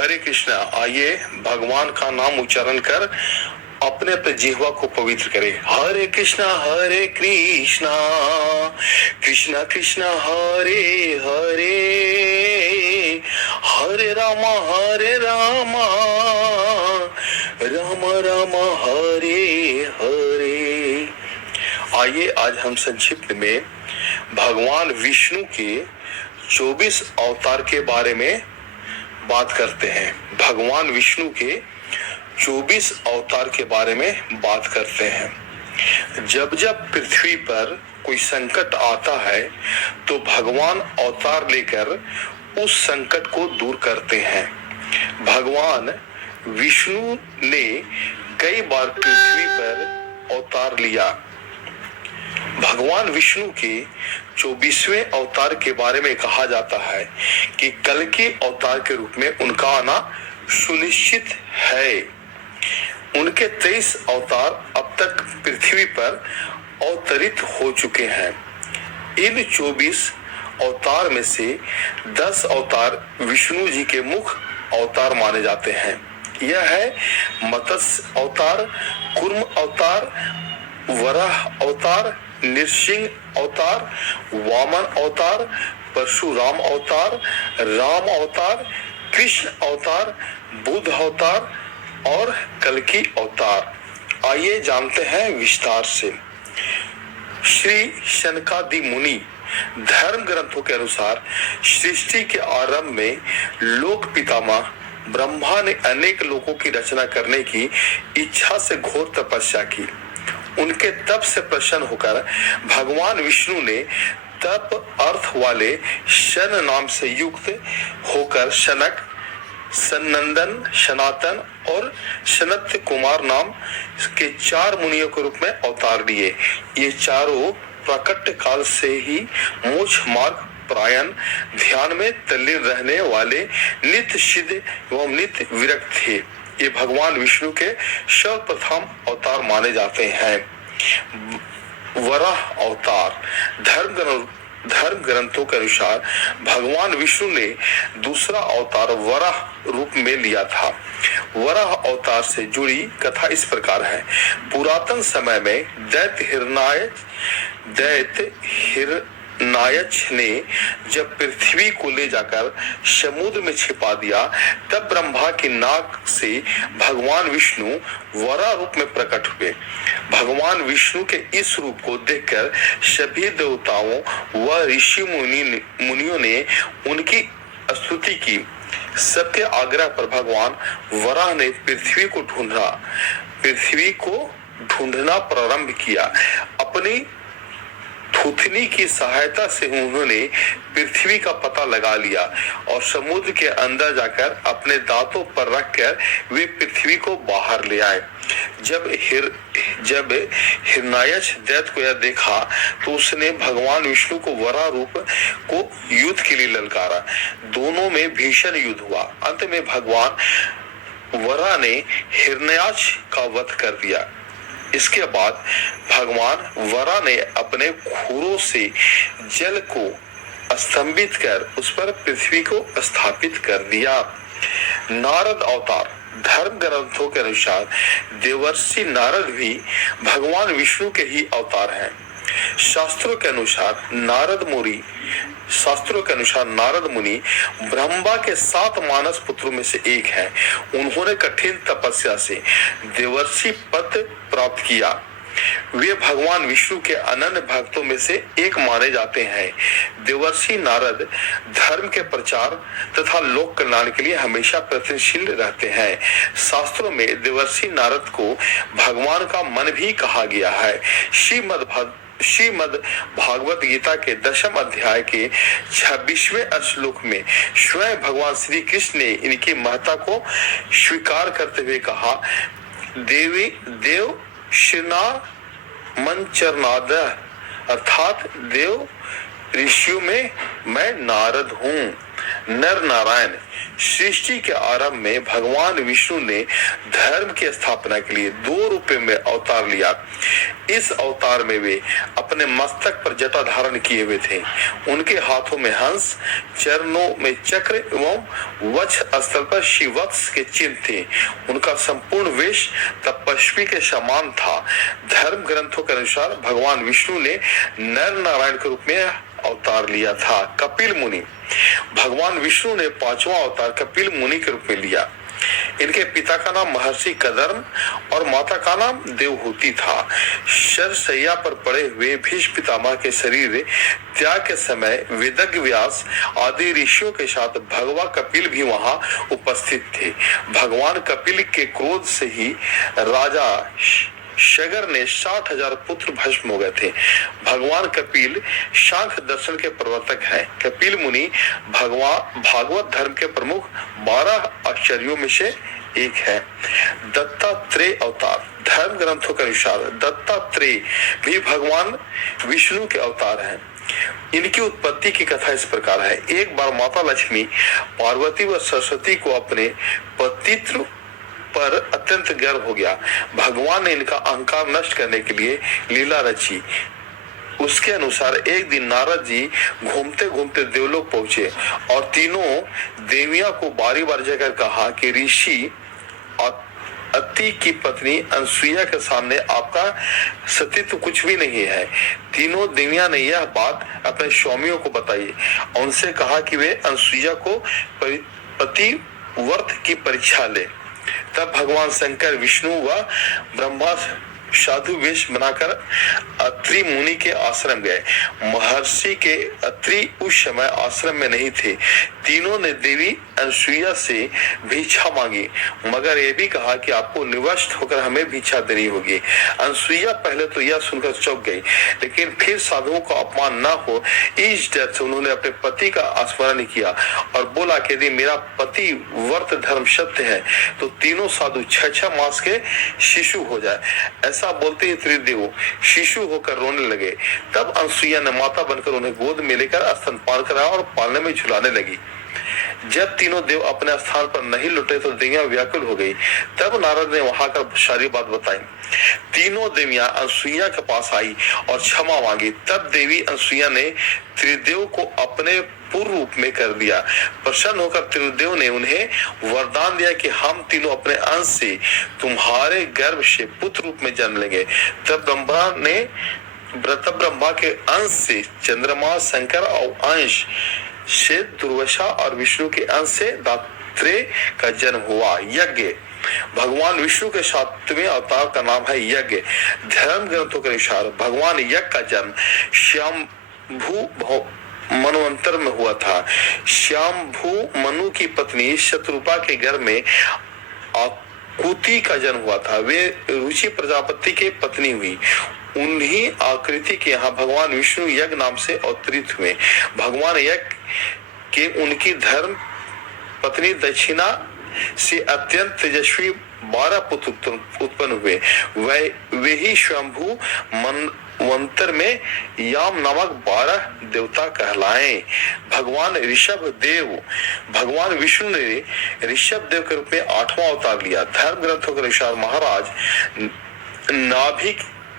हरे कृष्णा। आइए भगवान का नाम उच्चारण कर अपने अपने जिह्वा को पवित्र करें। हरे कृष्णा कृष्णा कृष्णा हरे हरे, हरे रामा राम राम हरे हरे। आइए आज हम संक्षिप्त में भगवान विष्णु के 24 अवतार के बारे में बात करते हैं। भगवान विष्णु के 24 अवतार के बारे में बात करते हैं। जब जब पृथ्वी पर कोई संकट आता है तो भगवान अवतार लेकर उस संकट को दूर करते हैं। भगवान विष्णु ने कई बार पृथ्वी पर अवतार लिया। भगवान विष्णु के 24वें अवतार के बारे में कहा जाता है कि कल के अवतार के रूप में उनका आना सुनिश्चित है। उनके 23 अवतार अब तक पृथ्वी पर अवतरित हो चुके हैं। इन 24 अवतार में से 10 अवतार विष्णु जी के मुख्य अवतार माने जाते हैं। यह है मत्स्य अवतार, कूर्म अवतार, वराह अवतार, नृसिंह अवतार, वामन अवतार, परशुराम अवतार, राम अवतार, कृष्ण अवतार, बुद्ध अवतार और कल्कि अवतार। आइए जानते हैं विस्तार से। श्री शनकादि मुनि धर्म ग्रंथों के अनुसार सृष्टि के आरंभ में लोक पितामह ब्रह्मा ने अनेक लोकों की रचना करने की इच्छा से घोर तपस्या की। उनके तप से प्रसन्न होकर भगवान विष्णु ने तप अर्थ वाले शन नाम से युक्त होकर शनक, सनंदन, सनातन और सनत्य कुमार नाम के 4 मुनियों के रूप में अवतार लिए। ये चारों प्राकट्य काल से ही मोक्ष मार्ग प्रायण ध्यान में तल्लीन रहने वाले नित्य सिद्ध एवं नित्य विरक्त थे। ये भगवान विष्णु के सर्वप्रथम अवतार माने जाते हैं। वराह अवतार धर्म ग्रंथों के अनुसार भगवान विष्णु ने दूसरा अवतार वराह रूप में लिया था। वराह अवतार से जुड़ी कथा इस प्रकार है। पुरातन समय में दैत्य हिरणायक्ष ने जब पृथ्वी को ले जाकर समुद्र में छिपा दिया, तब ब्रह्मा की नाक से भगवान विष्णु वराह रूप में प्रकट हुए। भगवान विष्णु के इस रूप को देखकर सभी देवताओं व ऋषि मुनियों ने उनकी स्तुति की। सबके आग्रह पर भगवान वराह ने पृथ्वी को ढूंढना प्रारंभ किया। अपनी थूथनी की सहायता से उन्होंने पृथ्वी का पता लगा लिया और समुद्र के अंदर जाकर अपने दांतों पर रखकर वे पृथ्वी को बाहर ले आए। जब हिरणायक्ष दैत्य को यह देखा तो उसने भगवान विष्णु को वराह रूप को युद्ध के लिए ललकारा। दोनों में भीषण युद्ध हुआ। अंत में भगवान वराह ने हिरण्याक्ष का वध कर दिया। इसके बाद भगवान वराह ने अपने खुरों से जल को स्तंभित कर उस पर पृथ्वी को स्थापित कर दिया। नारद अवतार धर्म ग्रंथों के अनुसार देवर्षि नारद भी भगवान विष्णु के ही अवतार हैं। शास्त्रों के अनुसार नारद मुनि ब्रह्मा के 7 मानस पुत्रों में से एक है। उन्होंने कठिन तपस्या से देवर्षि पद प्राप्त किया। वे भगवान विष्णु के अनन्य भक्तों में से एक माने जाते हैं। देवर्षि नारद धर्म के प्रचार तथा लोक कल्याण के लिए हमेशा प्रयत्नशील रहते हैं। शास्त्रों में देवर्षि नारद को भगवान का मन भी कहा गया है। श्रीमद् भागवत गीता के 10वें अध्याय के 26वें श्लोक में स्वयं भगवान श्री कृष्ण ने इनकी महत्ता को स्वीकार करते हुए कहा, देव शिना मंचरनाद, अर्थात देव ऋषियों में मैं नारद हूँ। नर नारायण। सृष्टि के आरंभ में भगवान विष्णु ने धर्म की स्थापना के लिए 2 रूप में अवतार लिया। इस अवतार में वे अपने मस्तक पर जटा धारण किए हुए थे। उनके हाथों में हंस, चरणों में चक्र एवं वक्ष स्थल पर शिववत्स के चिन्ह थे। उनका संपूर्ण वेश तपस्वी के समान था। धर्म ग्रंथों के अनुसार भगवान विष्णु ने नर नारायण के रूप में अवतार लिया था। कपिल मुनि। भगवान विष्णु ने 5वां अवतार कपिल मुनि के रूप में लिया। इनके पिता का नाम महर्षि कदर्म और माता का नाम देवहूति था। शरशैया पर पड़े हुए भीष्म पितामह के शरीर त्याग के समय वेदज्ञ व्यास आदि ऋषियों के साथ भगवा कपिल भी वहां उपस्थित थे। भगवान कपिल के क्रोध से ही राजा शगर ने 60,000 पुत्र भस्म हो गए थे। भगवान कपिल शांख दर्शन के प्रवर्तक हैं। कपिल मुनि भागवत धर्म के प्रमुख 12 आचार्यों में से एक है। दत्तात्रेय अवतार। धर्म ग्रंथों के अनुसार दत्तात्रेय भी भगवान विष्णु के अवतार हैं। इनकी उत्पत्ति की कथा इस प्रकार है। एक बार माता लक्ष्मी पार्वती व सरस्वती को अपने पतित्व पर अत्यंत गर्व हो गया। भगवान ने इनका अहंकार नष्ट करने के लिए लीला रची। उसके अनुसार एक दिन नारद जी घूमते घूमते देवलोक पहुंचे और तीनों देवियों को बारी बारी जाकर कहा कि ऋषि अति की पत्नी अनसुईया के सामने आपका सतीत्व कुछ भी नहीं है। तीनों देवियां ने यह बात अपने स्वामियों को बताई और उनसे कहा कि वे अनसुईया को पतिव्रत की परीक्षा ले। तब भगवान शंकर, विष्णु व ब्रह्मा साधु वेश बनाकर अत्रि मुनि के आश्रम गए। महर्षि के अत्रि उस समय आश्रम में नहीं थे। तीनों ने देवी अनसुईया से भिक्षा मांगी, मगर यह भी कहा कि आपको निवस्त होकर हमें भिक्षा देनी होगी। अनसुईया पहले तो यह सुनकर चौंक गई, लेकिन फिर साधुओं का अपमान न हो इस डर से उन्होंने अपने पति का स्मरण किया और बोला कि यदि मेरा पति व्रत धर्म सत्य है तो तीनों साधु 6 मास के शिशु हो जाए। ऐसा बोलते ही त्रिदेव शिशु होकर रोने लगे। तब अनसुईया ने माता बनकर उन्हें गोद में लेकर स्तनपान कराया और पालने में झुलाने लगी। जब तीनों देव अपने स्थान पर नहीं लौटे तो देवियां व्याकुल हो गई। तब नारद ने वहां कर सारी बात बताई। तीनों देवियां अनसुईया के पास आई और क्षमा मांगी। तब देवी अनसुईया ने त्रिदेव को अपने पूर्व रूप में कर दिया। प्रसन्न होकर त्रिदेव ने उन्हें वरदान दिया कि हम तीनों अपने अंश से तुम्हारे गर्भ से पुत्र रूप में जन्म लेंगे। तब ब्रह्मा के अंश से चंद्रमा, शंकर और अंश से दुर्वासा और विष्णु के अंश से दात्रेय का जन्म हुआ। यज्ञ। भगवान विष्णु के 7वें अवतार का नाम है यज्ञ। धर्म ग्रंथों के अनुसार भगवान यज्ञ का जन्म श्यामभू मनवंतर में हुआ था। श्यामभू मनु की पत्नी शत्रुपा के गर्भ में आकुति का जन्म हुआ था। वे रुचि प्रजापति के पत्नी हुई। उन्हीं आकृति के यहाँ भगवान विष्णु यज्ञ नाम से अवतरित हुए। भगवान यज्ञ के उनकी धर्म पत्नी दक्षिणा से अत्यंत तेजस्वी 12 पुत्र उत्पन्न हुए। वे ही स्वयंभू मनवंतर में याम नामक 12 देवता कहलाए। भगवान ऋषभ देव। भगवान विष्णु ने ऋषभ देव के रूप में 8वां अवतार लिया। धर्म ग्रंथों के अनुसार महाराज नाभि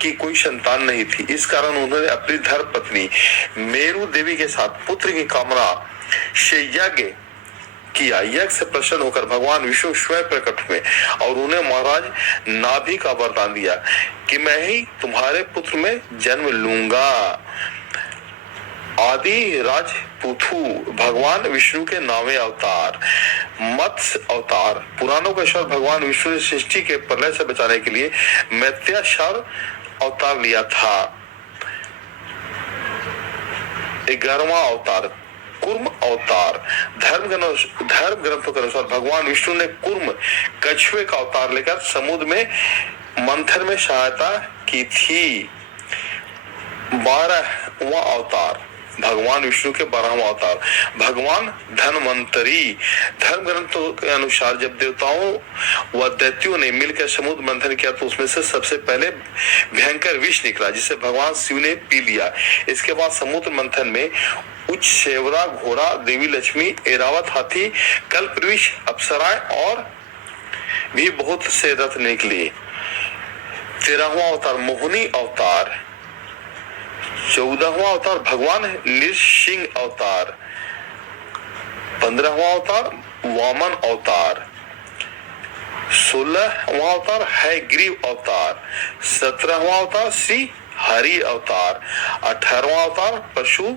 की कोई संतान नहीं थी। इस कारण उन्होंने अपनी धर्म पत्नी मेरु देवी के साथ पुत्र की कामना से यज्ञ किया। यज्ञ से प्रसन्न होकर भगवान विष्णु स्वयं प्रकट हुए और उन्हें महाराज नाभि का वरदान दिया कि मैं ही तुम्हारे पुत्र में जन्म लूंगा। आदि राज पुथु। भगवान विष्णु के 9वें अवतार। मत्स्य अवतार। पुराणों के अनुसार भगवान विष्णु ने सृष्टि के प्रलय से बचाने के लिए मत्स्यावतार अवतार लिया था। 11वां अवतार कूर्म अवतार। धर्म ग्रंथों के अनुसार भगवान विष्णु ने कूर्म कछुए का अवतार लेकर समुद्र में मंथन में सहायता की थी। 12वां अवतार भगवान विष्णु के 12वां अवतार भगवान धन्वंतरी। धर्म ग्रंथों के अनुसार जब देवताओं व दैत्यों ने मिलकर समुद्र मंथन किया तो उसमें से सबसे पहले भयंकर विष निकला जिसे भगवान शिव ने पी लिया। इसके बाद समुद्र मंथन में उच्च सेवरा घोड़ा, देवी लक्ष्मी, एरावत हाथी, कल्पवृक्ष, अप्सराएं और भी बहुत से रथ निकले। 13वां अवतार मोहिनी अवतार, 14वां अवतार भगवान नृसिंह अवतार, 15वां अवतार वामन अवतार, 16वां अवतार हयग्रीव अवतार, 17वां अवतार श्री हरि अवतार, 18वां अवतार परशु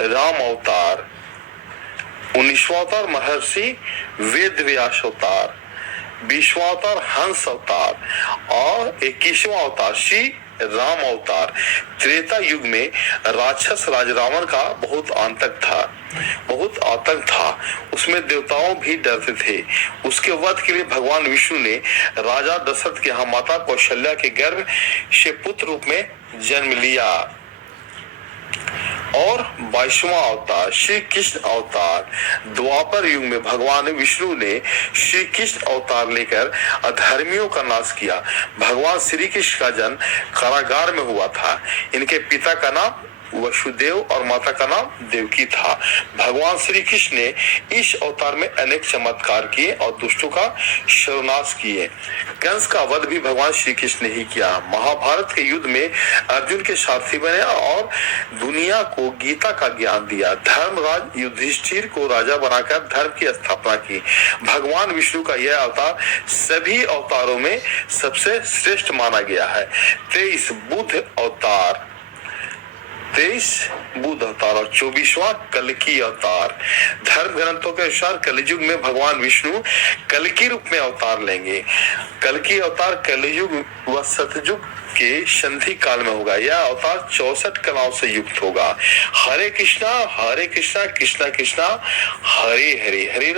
राम अवतार, 19वां अवतार महर्षि वेद व्यास अवतार, 20वां अवतार हंस अवतार और 21वां अवतार श्री राम अवतार। त्रेता युग में राक्षस राज रावण का बहुत आतंक था। उसमें देवताओं भी डरते थे। उसके वध के लिए भगवान विष्णु ने राजा दशरथ के यहाँ माता कौशल्या के गर्भ से पुत्र रूप में जन्म लिया। और 22वां अवतार श्री कृष्ण अवतार, द्वापर युग में भगवान विष्णु ने श्री कृष्ण अवतार लेकर अधर्मियों का नाश किया। भगवान श्री कृष्ण का जन्म कारागार में हुआ था। इनके पिता का नाम वसुदेव और माता का नाम देवकी था। भगवान श्री कृष्ण ने इस अवतार में अनेक चमत्कार किए और दुष्टों का सर्वनाश किए। कंस का वध भी भगवान श्री कृष्ण ने ही किया। महाभारत के युद्ध में अर्जुन के सारथी बने और दुनिया को गीता का ज्ञान दिया। धर्मराज युधिष्ठिर को राजा बनाकर धर्म की स्थापना की। भगवान विष्णु का यह अवतार सभी अवतारों में सबसे श्रेष्ठ माना गया है। 23 बुद्ध अवतार, 23 बुद्ध अवतार और 24वां कल्कि अवतार। धर्म ग्रंथों के अनुसार कलयुग में भगवान विष्णु कल्कि रूप में अवतार लेंगे। कल्कि अवतार कलयुग व सतयुग के संधि काल में होगा। यह अवतार 64 कलाओं से युक्त होगा। हरे कृष्णा कृष्णा कृष्णा हरे हरे, हरे राम।